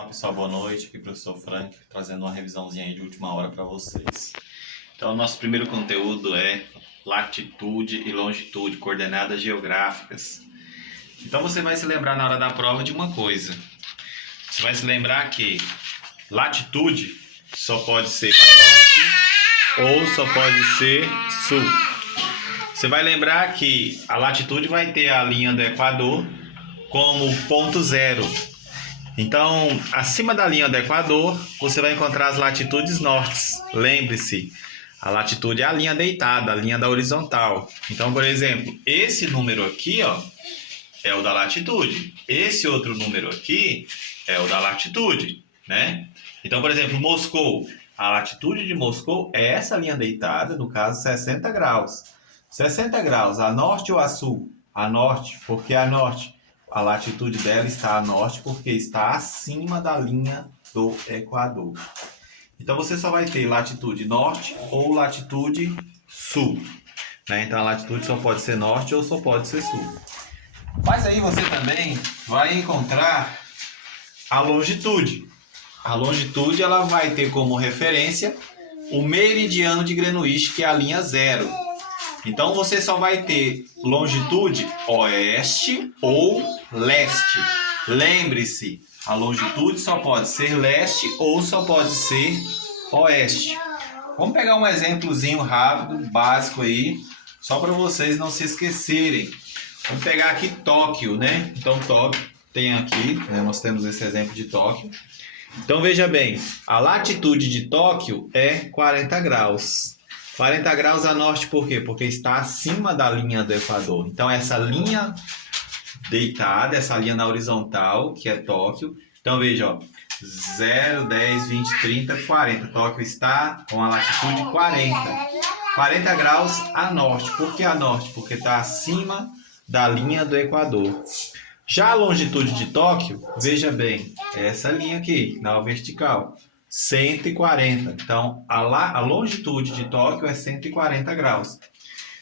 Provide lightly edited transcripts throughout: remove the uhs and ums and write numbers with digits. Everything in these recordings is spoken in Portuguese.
Olá pessoal, boa noite. Aqui é o professor Frank trazendo uma revisãozinha aí de última hora para vocês. Então, nosso primeiro conteúdo é latitude e longitude, coordenadas geográficas. Então, você vai se lembrar na hora da prova de uma coisa. Você vai se lembrar que latitude só pode ser norte ou só pode ser sul. Você vai lembrar que a latitude vai ter a linha do Equador como ponto zero. Então, acima da linha do Equador, você vai encontrar as latitudes nortes. Lembre-se, a latitude é a linha deitada, a linha da horizontal. Então, por exemplo, esse número aqui, ó, é o da latitude. Esse outro número aqui é o da latitude, né? Então, por exemplo, Moscou. A latitude de Moscou é essa linha deitada, no caso, 60 graus. 60 graus, a norte ou a sul? A norte, porque a norte... A latitude dela está a norte porque está acima da linha do Equador. Então, você só vai ter latitude norte ou latitude sul, né? Então, a latitude só pode ser norte ou só pode ser sul. Mas aí você também vai encontrar a longitude. A longitude ela vai ter como referência o meridiano de Greenwich, que é a linha zero. Então, você só vai ter longitude oeste ou leste. Lembre-se, a longitude só pode ser leste ou só pode ser oeste. Vamos pegar um exemplozinho rápido, básico aí, só para vocês não se esquecerem. Vamos pegar aqui Tóquio, né? Então, Tóquio tem aqui, né? Nós temos esse exemplo de Tóquio. Então, veja bem, a latitude de Tóquio é 40 graus. 40 graus a norte por quê? Porque está acima da linha do Equador. Então, essa linha deitada, essa linha na horizontal, que é Tóquio. Então, veja, ó, 0, 10, 20, 30, 40. Tóquio está com a latitude 40. 40 graus a norte. Por que a norte? Porque está acima da linha do Equador. Já a longitude de Tóquio, veja bem, é essa linha aqui, na vertical. 140. Então, a longitude de Tóquio é 140 graus.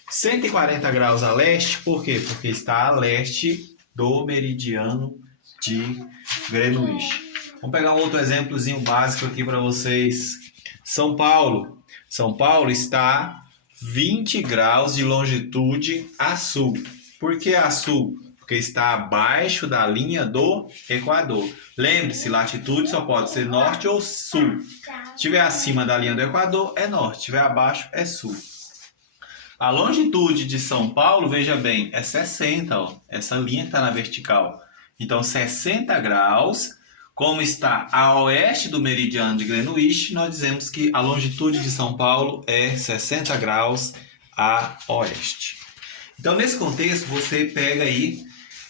140 graus a leste, por quê? Porque está a leste do meridiano de Greenwich. Vamos pegar um outro exemplozinho básico aqui para vocês. São Paulo. São Paulo está 20 graus de longitude a sul. Por que a sul? Porque está abaixo da linha do Equador. Lembre-se, latitude só pode ser norte ou sul. Se estiver acima da linha do Equador, é norte. Se estiver abaixo, é sul. A longitude de São Paulo, veja bem, é 60. Ó. Essa linha está na vertical. Então, 60 graus, como está a oeste do meridiano de Greenwich, nós dizemos que a longitude de São Paulo é 60 graus a oeste. Então, nesse contexto, você pega aí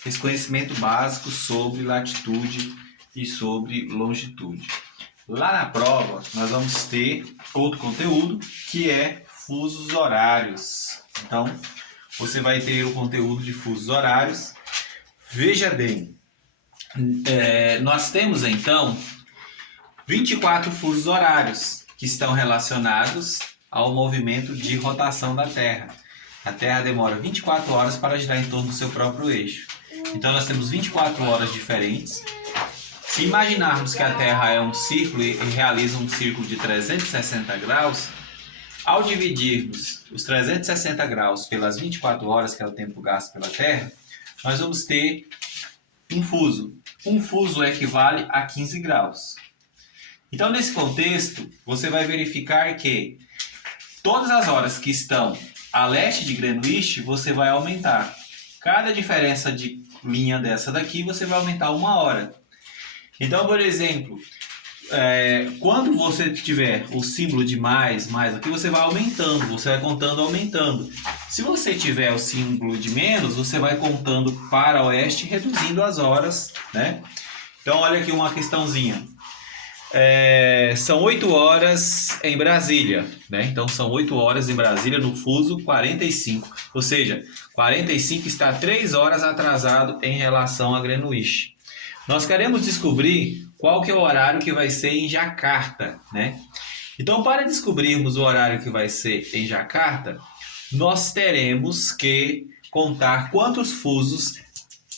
esse conhecimento básico sobre latitude e sobre longitude. Lá na prova, nós vamos ter outro conteúdo, que é fusos horários. Então, você vai ter o conteúdo de fusos horários. Veja bem, nós temos, então, 24 fusos horários que estão relacionados ao movimento de rotação da Terra. A Terra demora 24 horas para girar em torno do seu próprio eixo. Então, nós temos 24 horas diferentes. Se imaginarmos que a Terra é um círculo e realiza um círculo de 360 graus, ao dividirmos os 360 graus pelas 24 horas, que é o tempo gasto pela Terra, nós vamos ter um fuso. Um fuso equivale a 15 graus. Então, nesse contexto, você vai verificar que todas as horas que estão a leste de Greenwich, você vai aumentar. Cada diferença de linha dessa daqui, você vai aumentar 1 hora. Então, por exemplo, quando você tiver o símbolo de mais aqui, você vai aumentando, você vai contando, aumentando. Se você tiver o símbolo de menos, você vai contando para oeste, reduzindo as horas, né? Então, olha aqui uma questãozinha. São 8 horas em Brasília, né? Então, são 8 horas em Brasília no fuso 45. Ou seja, 45 está 3 horas atrasado em relação a Greenwich. Nós queremos descobrir qual que é o horário que vai ser em Jacarta, né? Então, para descobrirmos o horário que vai ser em Jacarta, nós teremos que contar quantos fusos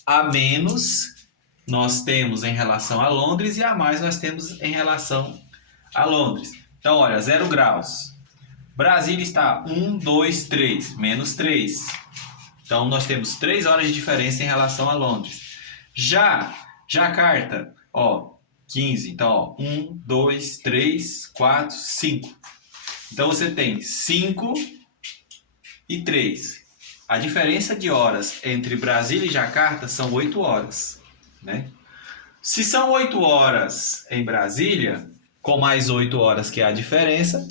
a menos nós temos em relação a Londres e a mais nós temos em relação a Londres. Então, olha, 0 graus. Brasília está 1, 2, 3, menos 3. Então, nós temos 3 horas de diferença em relação a Londres. Já Jacarta, ó, 15. Então, ó, 1, 2, 3, 4, 5. Então, você tem 5 e 3. A diferença de horas entre Brasília e Jacarta são 8 horas, né? Se são 8 horas em Brasília, com mais 8 horas que é a diferença,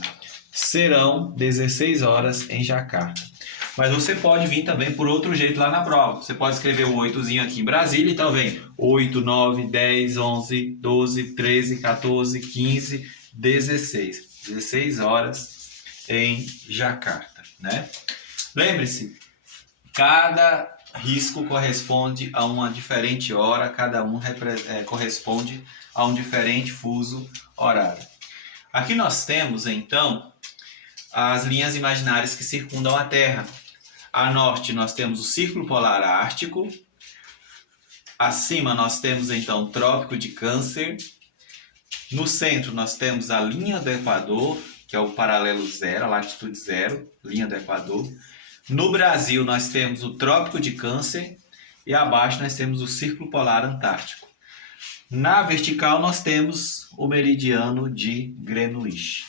serão 16 horas em Jacarta. Mas você pode vir também por outro jeito lá na prova. Você pode escrever o 8zinho aqui em Brasília, então vem 8, 9, 10, 11, 12, 13, 14, 15, 16. 16 horas em Jacarta, né? Lembre-se, cada risco corresponde a uma diferente hora, cada um corresponde a um diferente fuso horário. Aqui nós temos, então, as linhas imaginárias que circundam a Terra. A norte nós temos o Círculo Polar Ártico. Acima nós temos, então, o Trópico de Câncer. No centro nós temos a linha do Equador, que é o paralelo zero, a latitude zero, linha do Equador. No Brasil nós temos o Trópico de Câncer e abaixo nós temos o Círculo Polar Antártico. Na vertical nós temos o meridiano de Greenwich.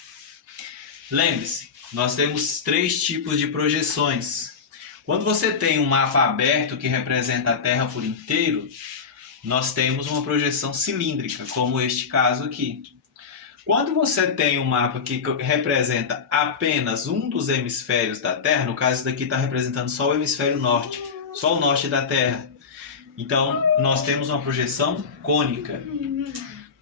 Lembre-se, nós temos 3 tipos de projeções. Quando você tem um mapa aberto que representa a Terra por inteiro, nós temos uma projeção cilíndrica, como este caso aqui. Quando você tem um mapa que representa apenas um dos hemisférios da Terra, no caso daqui está representando só o hemisfério norte, só o norte da Terra. Então, nós temos uma projeção cônica.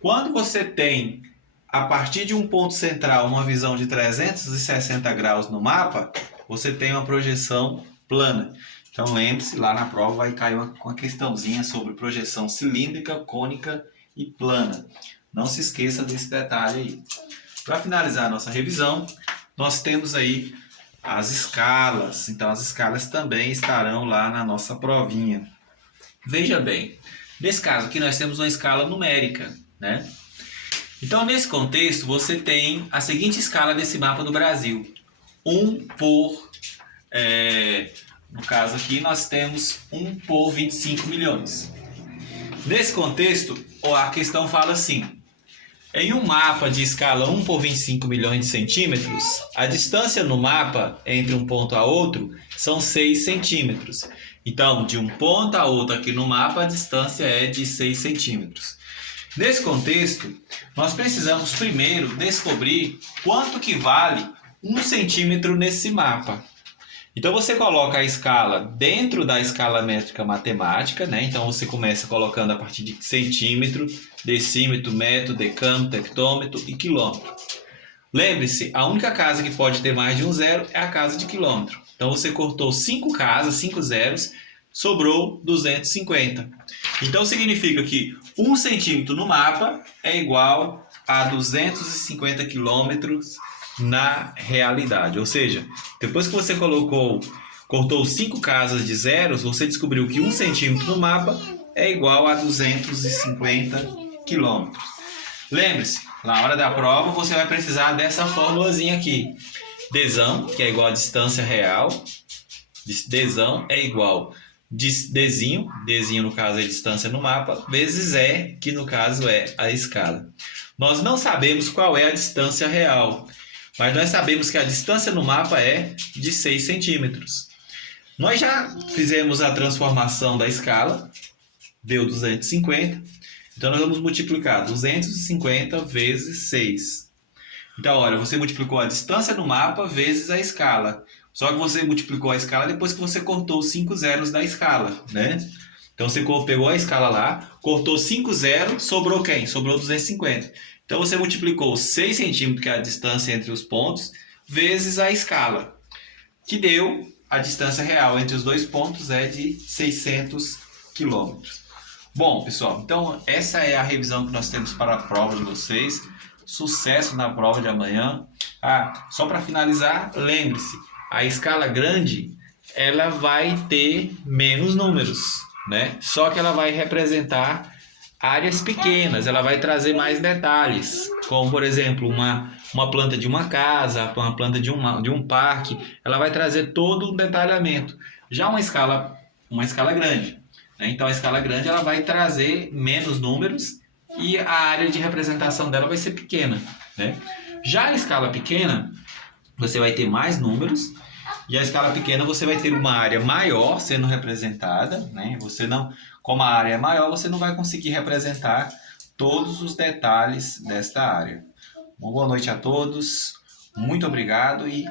Quando você tem, a partir de um ponto central, uma visão de 360 graus no mapa, você tem uma projeção plana. Então, lembre-se, lá na prova vai cair uma questãozinha sobre projeção cilíndrica, cônica e plana. Não se esqueça desse detalhe aí. Para finalizar a nossa revisão, nós temos aí as escalas. Então, as escalas também estarão lá na nossa provinha. Veja bem, nesse caso aqui nós temos uma escala numérica, né? Então, nesse contexto, você tem a seguinte escala desse mapa do Brasil. 1 por... no caso aqui, nós temos 1 por 25 milhões. Nesse contexto, a questão fala assim: em um mapa de escala 1 por 25 milhões de centímetros, a distância no mapa entre um ponto a outro são 6 centímetros. Então, de um ponto a outro aqui no mapa, a distância é de 6 centímetros. Nesse contexto, nós precisamos primeiro descobrir quanto que vale 1 centímetro nesse mapa. Então, você coloca a escala dentro da escala métrica matemática, né? Então, você começa colocando a partir de centímetro, decímetro, metro, decâmetro, hectômetro e quilômetro. Lembre-se, a única casa que pode ter mais de um zero é a casa de quilômetro. Então, você cortou 5 casas, 5 zeros, sobrou 250. Então, significa que 1 centímetro no mapa é igual a 250 quilômetros na realidade. Ou seja, depois que você cortou 5 casas de zeros, você descobriu que 1 centímetro no mapa é igual a 250 quilômetros. Lembre-se, na hora da prova você vai precisar dessa formulazinha aqui. Dzão, que é igual a distância real. Dzão é igual Dzinho no caso é a distância no mapa, vezes E, que no caso é a escala. Nós não sabemos qual é a distância real, mas nós sabemos que a distância no mapa é de 6 centímetros. Nós já fizemos a transformação da escala, deu 250. Então, nós vamos multiplicar 250 vezes 6. Então, olha, você multiplicou a distância no mapa vezes a escala. Só que você multiplicou a escala depois que você cortou 5 zeros da escala, né? Então, você pegou a escala lá, cortou 5 zeros, sobrou quem? Sobrou 250. Então, você multiplicou 6 centímetros, que é a distância entre os pontos, vezes a escala, que deu a distância real entre os dois pontos é de 600 quilômetros. Bom, pessoal, então essa é a revisão que nós temos para a prova de vocês. Sucesso na prova de amanhã. Só para finalizar, lembre-se, a escala grande, ela vai ter menos números, né? Só que ela vai representar áreas pequenas, ela vai trazer mais detalhes, como por exemplo uma planta de uma casa, uma planta de um parque, ela vai trazer todo um detalhamento. Já uma escala grande, né? Então a escala grande ela vai trazer menos números e a área de representação dela vai ser pequena, né? Já a escala pequena, você vai ter mais números e a escala pequena você vai ter uma área maior sendo representada, né? Você não, como a área é maior, você não vai conseguir representar todos os detalhes desta área. Uma boa noite a todos, muito obrigado e